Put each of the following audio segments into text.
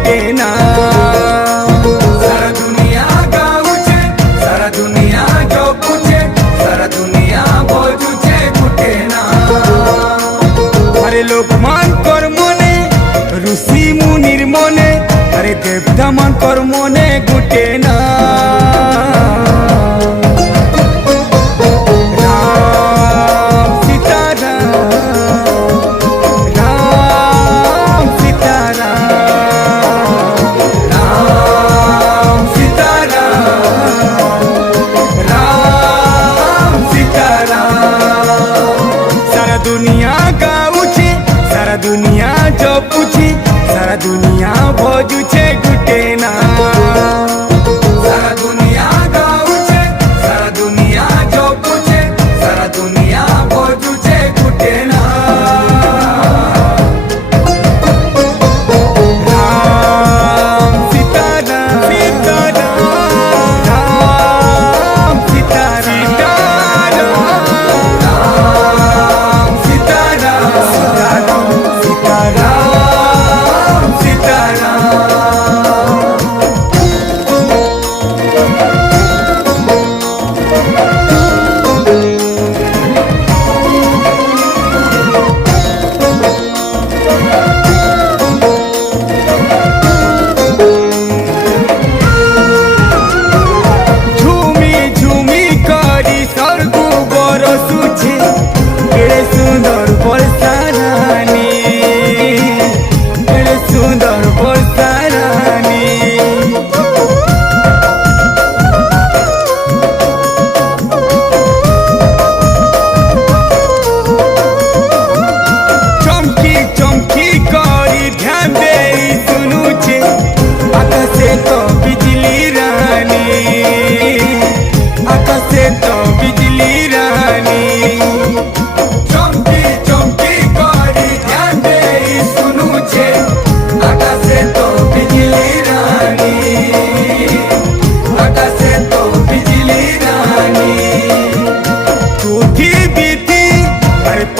गुटे ना। सारा दुनिया गाऊचे, सारा दुनिया जोपुचे, सारा दुनिया भोजुचे गुटे ना। अरे लोक मान कर मने ऋषि मुनिर मने, अरे देवता मान कर मने गुटे ना। दुनिया गाऊचे, सारा दुनिया जपूचे, सारा दुनिया भोजुचे गुटे ना। सारा दुनिया गाऊचे, सारा दुनिया जपूचे, सारा दुनिया भोजुचे गुटे ना। राम सीताराम सीताराम, राम सीताराम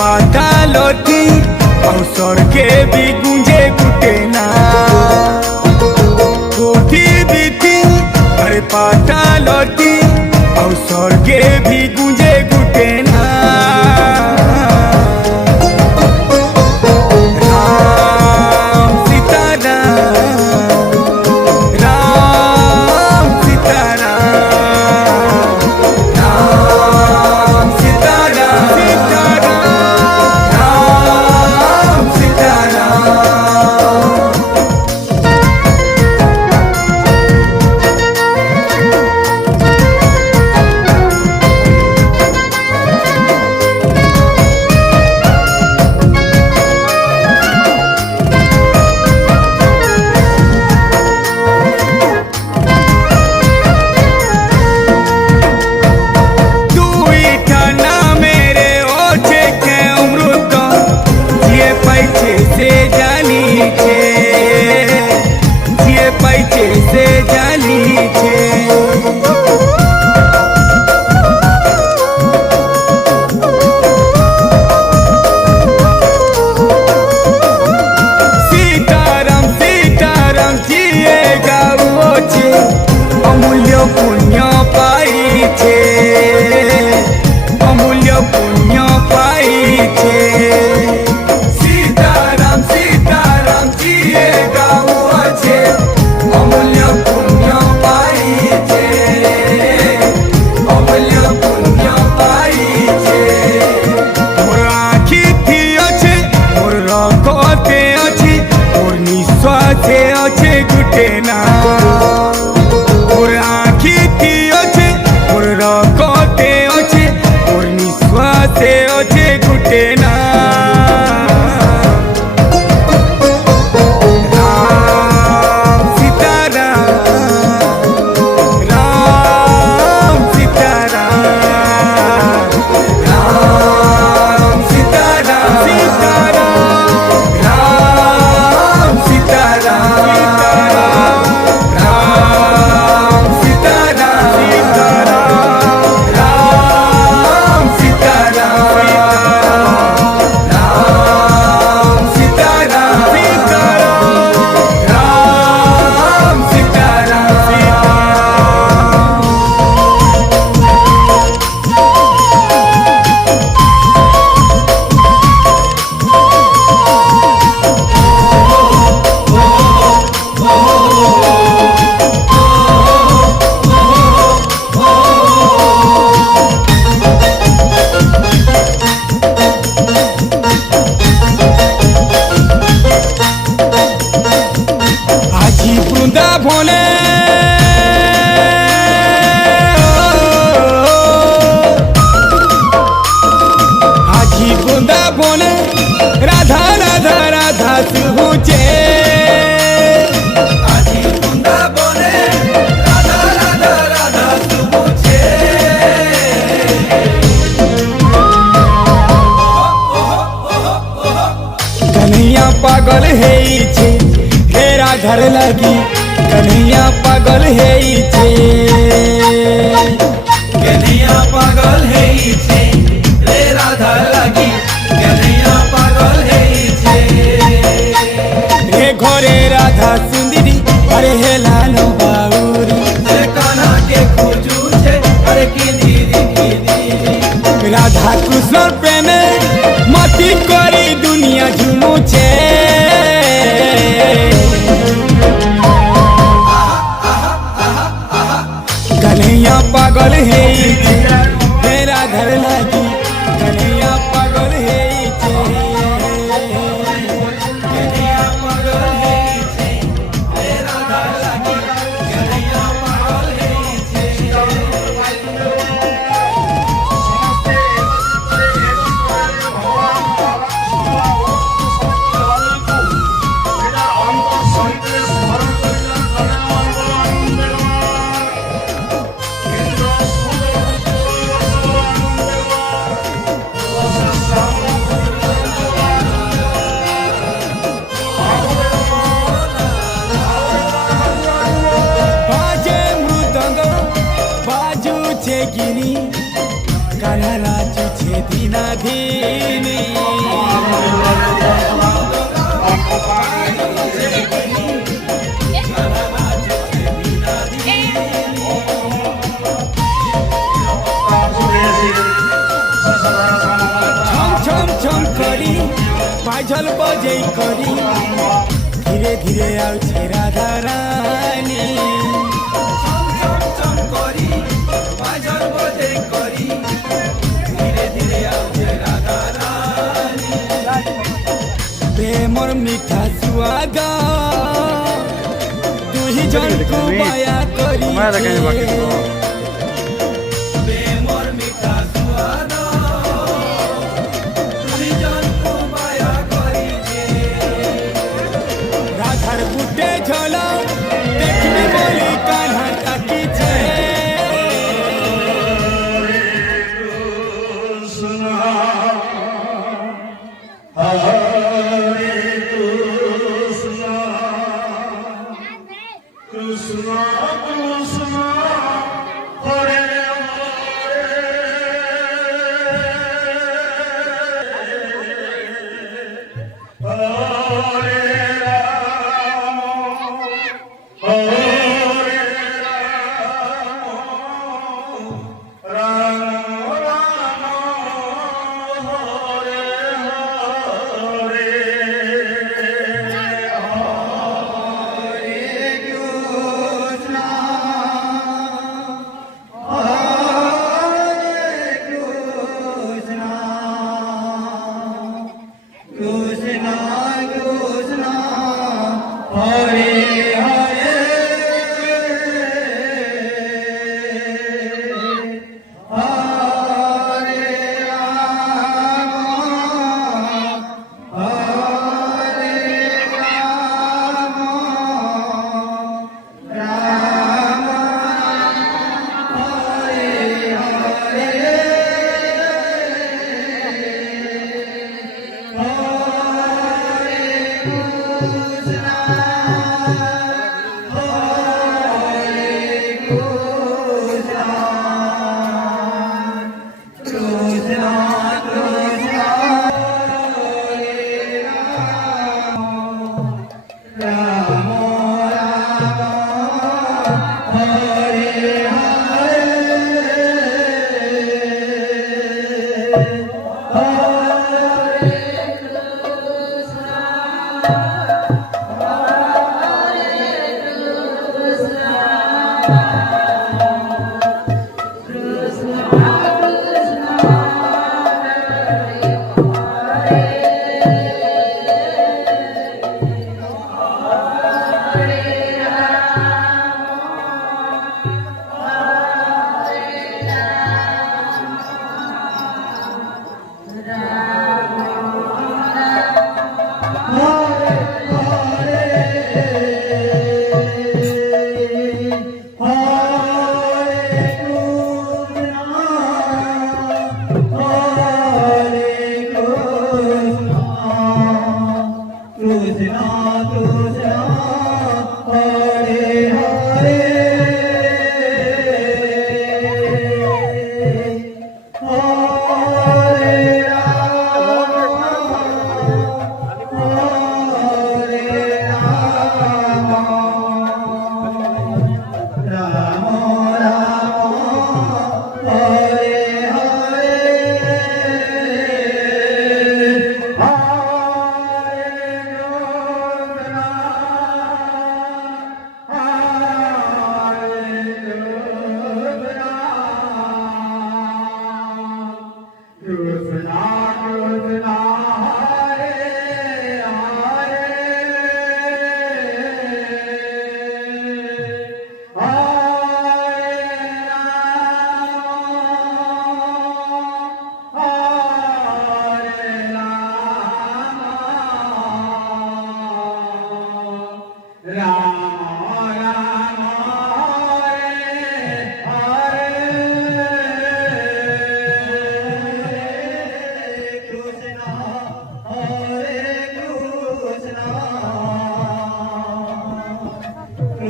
पातालती और स्वर्गे भी गुंजे गुटे ना। कोठी बीती अरे पातालती और स्वर्गे भी गुंजे गुटे ना। राम सीताराम, राम सीताराम, राम सीताराम सीताराम, राम सीताराम। से जाली छे सीताराम सीताराम जिए गावो छे अमूल्य पुण्य पाई छे, अमूल्य पुण्य पाई छे। सीताराम सीताराम जिए गावो छे अमूल्य पुण्य पाई छे, अमूल्य पुण्य पाई छे। मोर आँखी थी अच्छे, मोर रखते अच्छे, मोर निश्वासे अच्छे गुटे ना। मोर आँखी थी अच्छे, मोर रखते अच्छे, मोर निश्वासे अच्छे गुटे ना। राम सीताराम, বৃন্দাবনে আজি বৃন্দাবনে রাধা রাধা রাধা শুভুছে আজি বৃন্দাবনে রাধা রাধা রাধা শুভুছে कन्हैया पागल हेइछे हे राधार लागी कन्हैया पागल हेइछे कन्हैया पागल हेइछे रे राधा लागी कन्हैया पागल हेइछे हे घरे राधा सुंदरी अरे हे लालो बाउरी से कान्हा के खोजुछे अरे की दीदी राधा कृष्ण प्रेमे मती करी दुनिया झुमुछे कन्हैया पागल हेइछे हे राधार लागी कन्हैया पागल हेइछे कन्हैया पागल हेइछे रे राधा लागी कन्हैया पागल हेइछे बाजे मृदंग बाजुछे गिनी कान्हा नाचुछे दीनाधीनी छम छम छम करी बाजल बजे करी धीरे धीरे आउछे राधा रानी चम चम चम करी बाजर बजे करी धीरे धीरे आउछे राधा रानी प्रेमर मीठा सुआद दुही जन को माया करी प्रेमर मीठा सुआद तुही जन को माया करी जे राधार बुटे झला देखबी बोली कान्हा ताकी छे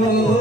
लो